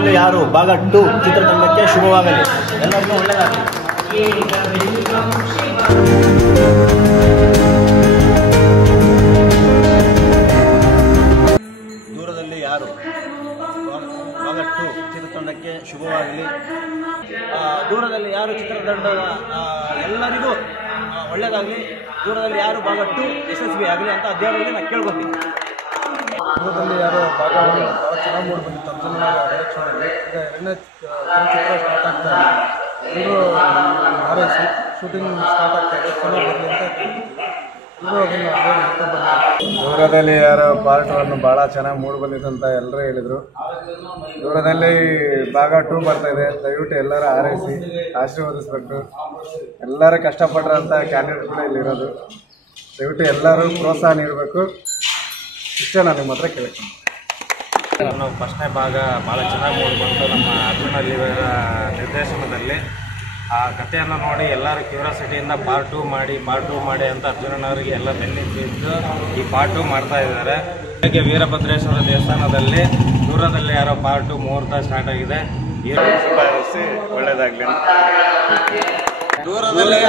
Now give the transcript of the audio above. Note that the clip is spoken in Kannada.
ದೂರದಲ್ಲಿ ಯಾರು ಭಾಗ 2 ಚಿತ್ರತಂಡಕ್ಕೆ ಶುಭವಾಗಲಿ, ಎಲ್ಲರಿಗೂ ಒಳ್ಳೆಯದಾಗಲಿ. ದೂರದಲ್ಲಿ ಯಾರು ಭಾಗ 2 ಚಿತ್ರತಂಡಕ್ಕೆ ಶುಭವಾಗಲಿ. ದೂರದಲ್ಲಿ ಯಾರು ಚಿತ್ರತಂಡದ ಎಲ್ಲರಿಗೂ ಒಳ್ಳೆಯದಾಗಲಿ. ದೂರದಲ್ಲಿ ಯಾರು ಭಾಗ 2 ಯಶಸ್ವಿ ಆಗಲಿ ಅಂತ ದೇವರಲ್ಲಿ ನಾನು ಕೇಳ್ಕೊತೀನಿ. ದೂರದಲ್ಲಿ ಯಾರು ಭಾಗ 1 ಭಾಳ ಚೆನ್ನಾಗಿ ಮೂಡಿ ಬಂದಿತ್ತು ಅರ್ಜುನ ಡೈರೆಕ್ಷನಲ್ಲಿ. ಈಗ 2ನೇ ಚಿತ್ರ ಸ್ಟಾರ್ಟ್ ಆಗ್ತಾ ಇದೆ. ಇವರು ಆರೈಸಿ ಶೂಟಿಂಗ್ ಸ್ಟಾರ್ಟ್ ಆಗ್ತಾ ಇದೆ, ಚೆನ್ನಾಗಿ ಬರಲಿ ಅಂತ ಇವರು ಅದನ್ನು ದೂರದಲ್ಲಿ ಯಾರು ಪಾರ್ಟ್ 1 ಭಾಳ ಚೆನ್ನಾಗಿ ಮೂಡಿ ಬಂದಿತ್ತು ಅಂತ ಎಲ್ಲರೂ ಹೇಳಿದರು. ದೂರದಲ್ಲಿ ಭಾಗ 2 ಬರ್ತಾಯಿದೆ, ದಯವಿಟ್ಟು ಎಲ್ಲರೂ ಆರೈಸಿ ಆಶೀರ್ವದಿಸ್ಬೇಕು. ಎಲ್ಲರೂ ಕಷ್ಟಪಟ್ಟರಂಥ ಕ್ಯಾಂಡಿಡೇಟ್ ಕೂಡ ಇಲ್ಲಿರೋದು, ದಯವಿಟ್ಟು ಎಲ್ಲರೂ ಪ್ರೋತ್ಸಾಹ ನೀಡಬೇಕು. ಇಷ್ಟೇ ನಾನು ನಿಮ್ಮ ಹತ್ರ ಕೇಳ್ತೀನಿ. ನಾವು ಫಸ್ಟ್ನೇ ಭಾಗ ಭಾಳ ಚೆನ್ನಾಗಿ ಮೂಡಿ ಬಂತು ನಮ್ಮ ಅರ್ಜುನಲ್ಲಿ ನಿರ್ದೇಶನದಲ್ಲಿ. ಆ ಕಥೆಯನ್ನು ನೋಡಿ ಎಲ್ಲರೂ ಕ್ಯೂರಿಯಾಸಿಟಿಯಿಂದ ಪಾರ್ಟ್ 2 ಮಾಡಿ ಅಂತ ಅರ್ಜುನನವರಿಗೆ ಎಲ್ಲ ಬೆನ್ನಿದ್ದು ಈ ಪಾರ್ಟ್ 2 ಮಾಡ್ತಾ ಇದ್ದಾರೆ. ಹಾಗೆ ವೀರಭದ್ರೇಶ್ವರ ದೇವಸ್ಥಾನದಲ್ಲಿ ದೂರದಲ್ಲಿ ಯಾರೋ ಪಾರ್ಟ್ 2 ಮುಹೂರ್ತ ಸ್ಟಾರ್ಟ್ ಆಗಿದೆ. ಒಳ್ಳೆಯದಾಗಲಿ. ದೂರದಲ್ಲಿ